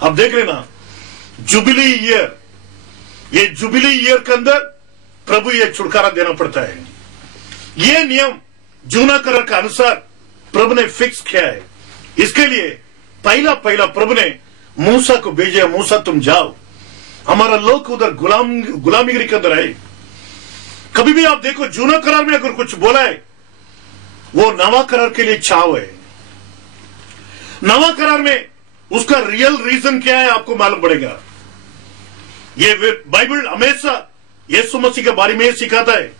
अब देख लेना, जुबिली ईयर, ये जुबिली ईयर के अंदर प्रभु ये छुटकारा देना पड़ता है। ये नियम जूना करार के अनुसार प्रभु ने फिक्स किया है। इसके लिए पहला प्रभु ने मूसा को भेजा, मूसा तुम जाओ, हमारा लोग उधर गुलामीगिरी के अंदर है। कभी भी आप देखो जूना करार में अगर कुछ बोला है वो नवा करार के लिए छाव है। नवा करार में उसका रियल रीजन क्या है आपको मालूम पड़ेगा। ये बाइबल हमेशा यीशु मसीह के बारे में सिखाता है।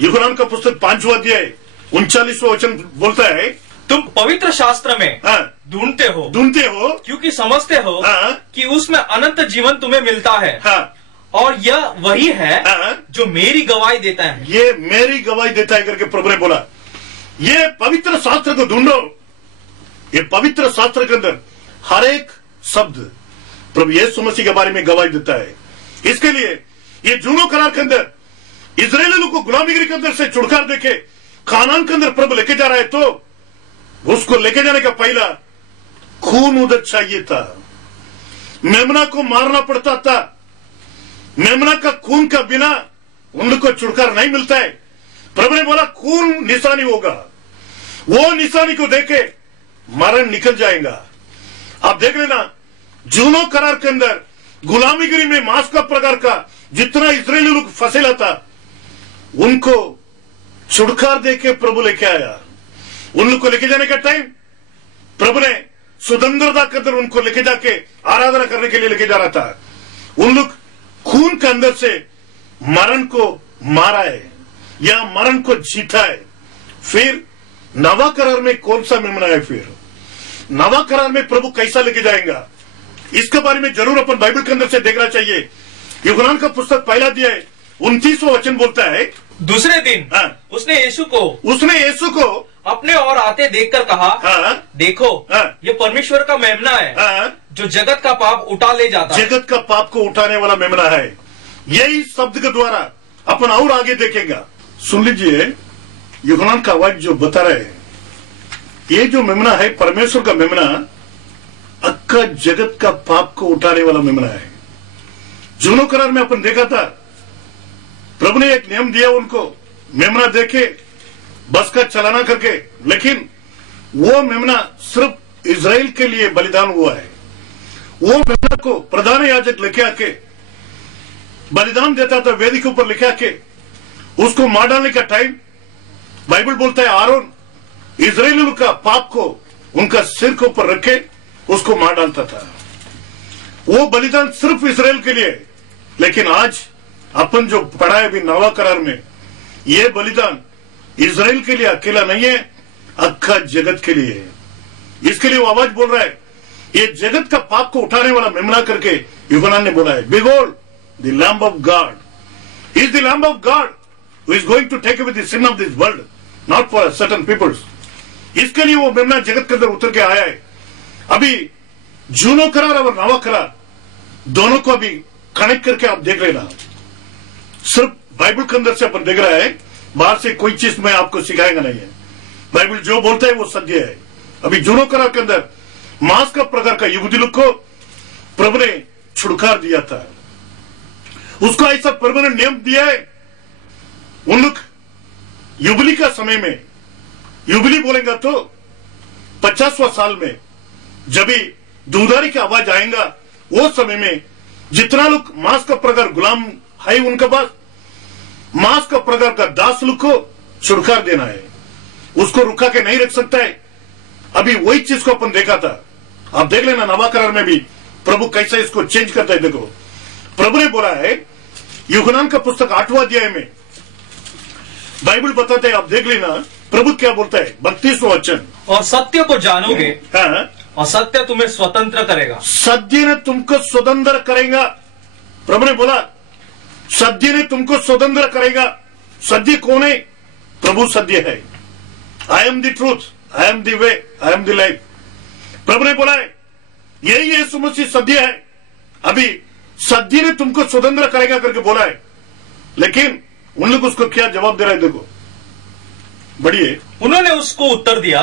यूहन्ना का पुस्तक 5वां अध्याय 39वां वचन बोलता है, तुम पवित्र शास्त्र में ढूंढते हो क्योंकि समझते हो कि उसमें अनंत जीवन तुम्हें मिलता है। और यह वही है जो मेरी गवाही देता है। ये मेरी गवाही देता है करके प्रभु ने बोला। ये पवित्र शास्त्र को ढूंढो। ये पवित्र शास्त्र के अंदर हर एक शब्द प्रभु यीशु मसीह के बारे में गवाही देता है। इसके लिए ये जूनो करार के अंदर इजरायली लोग को गुलामीगिरी के अंदर से छुटकारा देके कानान के अंदर प्रभु लेके जा रहा है, तो उसको लेके जाने का पहला खून उधर चाहिए था। मेमना को मारना पड़ता था। मेमना का खून का बिना उन लोग को छुटकारा नहीं मिलता है। प्रभु ने बोला खून निशानी होगा, वो निशानी को देके मरण निकल जाएगा। आप देख लेना, जूनो करार के अंदर गुलामीगिरी में मांस का प्रकार का जितना इजरायली लोग फंसेला था उनको छुटकारा देके प्रभु लेके आया। उन लोग को लेके जाने का टाइम प्रभु ने स्वतंत्रता के अंदर उनको लेके जाके आराधना करने के लिए लेके जा रहा था। उन लोग खून के अंदर से मरण को मारा है या मरण को जीता है। फिर नवा करार में कौन सा मेमना है? फिर नवा करार में प्रभु कैसा लेके जाएगा, इसके बारे में जरूर अपन बाइबल के अंदर से देखना चाहिए। यूहन्ना का पुस्तक 1 अध्याय 29वां वचन बोलता है, दूसरे दिन उसने यीशु को अपने और आते देखकर कहा, देखो ये परमेश्वर का मेमना है जो जगत का पाप उठा ले जाता है। जगत का पाप को उठाने वाला मेमना है। यही शब्द के द्वारा अपन और आगे देखेगा। सुन लीजिए, यूहन्ना का आवाज जो बता रहे हैं, ये जो मेमना है परमेश्वर का मेमना, अक्का जगत का पाप को उठाने वाला मेमना है। जूनो करार में अपन देखा था, प्रभु ने एक नियम दिया उनको, मेमना देखे बस का चलाना करके, लेकिन वो मेमना सिर्फ इजराइल के लिए बलिदान हुआ है। वो मेमना को प्रधान याजक लेके आके बलिदान देता था, वेदी के ऊपर लेके आके उसको मार डालने का टाइम बाइबल बोलता है आरोन इजराइलियों का पाप को उनका सिर के ऊपर रखे उसको मार डालता था। वो बलिदान सिर्फ इजराइल के लिए। लेकिन आज अपन जो पढ़ा है अभी नवा करार में, ये बलिदान इजराइल के लिए अकेला नहीं है, अक्खा जगत के लिए है। इसके लिए वो आवाज बोल रहा है, ये जगत का पाप को उठाने वाला मेमना करके यूहन्ना ने बोला है, behold the lamb of God is the lamb of God who is going to take away the sin of this world, not for certain peoples. इसके लिए वो मेमना जगत के अंदर उतर के आया है। अभी जूनो करार और नवा करार दोनों को अभी कनेक्ट करके आप देख लेना। सिर्फ बाइबल के अंदर से अपन देख रहा है, बाहर से कोई चीज मैं आपको सिखाएगा नहीं है। बाइबल जो बोलता है वो सत्य है। अभी जूनो करार के अंदर मांस का प्रकार का यहूदी लोग को प्रभु ने छुटकारा दिया था। उसको ऐसा प्रभु ने नियम दिया है, उन लोग युबली का समय में, युबली बोलेगा तो 50वां साल में जब भी दूधारी की आवाज आएगा, वो समय में जितना लोग मांस का प्रकार गुलाम है उनके पास मांस का प्रकार का दास लोग को छुटकारा देना है, उसको रुका के नहीं रख सकता है। अभी वही चीज को अपन देखा था। आप देख लेना नवा करार में भी प्रभु कैसे इसको चेंज करता है। देखो प्रभु ने बोला है यूहन्ना का पुस्तक 8वां अध्याय में, बाइबल बताते हैं, आप देख लेना प्रभु क्या बोलता है 32वां वचन, और सत्य को जानोगे और सत्य तुम्हें स्वतंत्र करेगा। सत्य ने तुमको स्वतंत्र करेगा। प्रभु ने बोला सत्य ने तुमको स्वतंत्र करेगा। सत्य कौन है? प्रभु सत्य है। I am the truth, I am the way, I am the life. प्रभु ने बोला है यही यीशु मसीह सत्य है। अभी सत्य ने तुमको स्वतंत्र करेगा करके बोला है, लेकिन उन लोग उसको क्या जवाब दे रहे हैं? देखो बढ़िए, उन्होंने उसको उत्तर दिया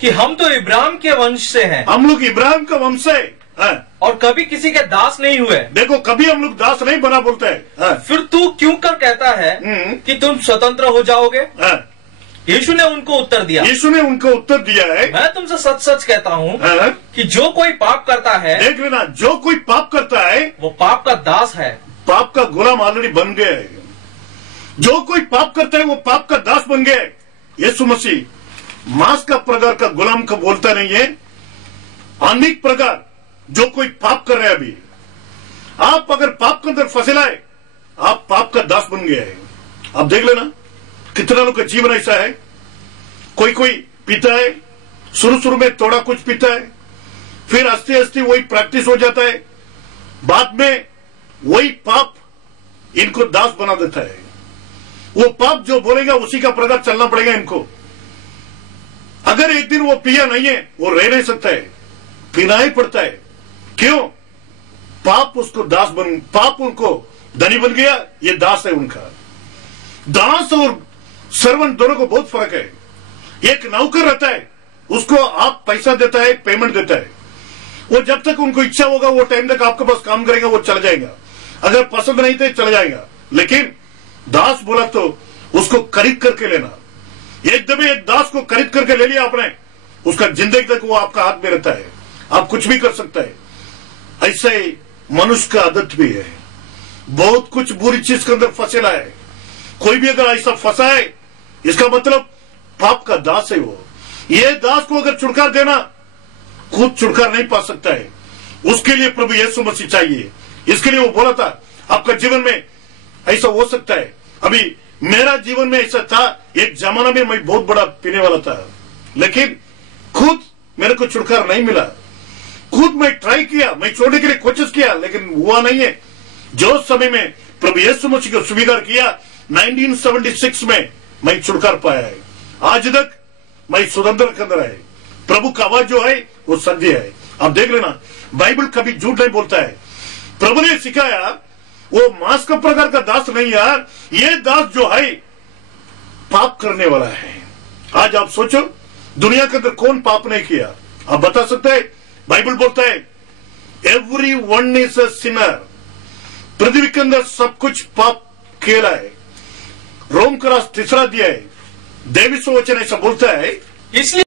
कि हम तो इब्राहिम के वंश से हैं। हम लोग इब्राहिम का वंश है। और कभी किसी के दास नहीं हुए। देखो, कभी हम लोग दास नहीं बना बोलते हैं। फिर तू क्यों कर कहता है कि तुम स्वतंत्र हो जाओगे? यीशु ने उनको उत्तर दिया, मैं तुमसे सच सच कहता हूँ कि जो कोई पाप करता है, देख लेना, जो कोई पाप करता है वो पाप का दास है, पाप का गुलाम ऑलरेडी बन गया है। जो कोई पाप करता है वो पाप का दास बन गया है। यीशु मसीह मांस का प्रकार का गुलाम को बोलता नहीं है, अनेक प्रकार जो कोई पाप कर रहे हैं। अभी आप अगर पाप के अंदर फंसे लाए, आप पाप का दास बन गया है। आप देख लेना कितना लोग का जीवन ऐसा है। कोई कोई पीता है, शुरू में थोड़ा कुछ पीता है, फिर आस्ते आस्ते वही प्रैक्टिस हो जाता है, बाद में वही पाप इनको दास बना देता है। वो पाप जो बोलेगा उसी का प्रकार चलना पड़ेगा इनको। अगर एक दिन वो पिया नहीं है, वो रह नहीं सकता है, पीना ही पड़ता है। क्यों? पाप उसको पाप उनको धनी बन गया। ये दास है उनका। दास और सर्वेंट दोनों को बहुत फर्क है। एक नौकर रहता है, उसको आप पैसा देता है, पेमेंट देता है, वो जब तक उनको इच्छा होगा वो टाइम तक आपके पास काम करेगा, वो चला जाएगा। अगर पसंद नहीं तो चला जाएगा। लेकिन दास बोला तो उसको खरीद करके लेना। एकदम एक दास को खरीद करके ले लिया आपने, उसका जिंदगी तक वो आपका हाथ में रहता है, आप कुछ भी कर सकता है। ऐसा ही मनुष्य का आदत भी है। बहुत कुछ बुरी चीज के अंदर फंसेला है। कोई भी अगर ऐसा फंसा है, इसका मतलब पाप का दास है वो। ये दास को अगर छुटकारा देना, खुद छुटकारा नहीं पा सकता है। उसके लिए प्रभु यीशु मसीह चाहिए। इसके लिए वो बोला था आपका जीवन में ऐसा हो सकता है। अभी मेरा जीवन में ऐसा था, एक जमाना में मैं बहुत बड़ा पीने वाला था, लेकिन खुद मेरे को छुटकारा नहीं मिला। खुद मैं ट्राई किया, मैं छोड़ने के लिए कोशिश किया, लेकिन हुआ नहीं है। जो समय में प्रभु यीशु मसीह को स्वीकार किया 1976 में, मैं छुटकारा पाया है। आज तक मैं स्वतंत्र के अंदर है। प्रभु का आवाज जो है वो सत्य है। आप देख लेना, बाइबल कभी झूठ नहीं बोलता है। प्रभु ने सिखाया वो मांस का प्रकार का दास नहीं यार, ये दास जो है पाप करने वाला है। आज आप सोचो, दुनिया के अंदर कौन पाप नहीं किया? आप बता सकते हैं? बाइबल बोलता है everyone is a sinner. पृथ्वी के अंदर सब कुछ पाप खेला है। रोम का 3 अध्याय 23 वचन ऐसा बोलता है। इसलिए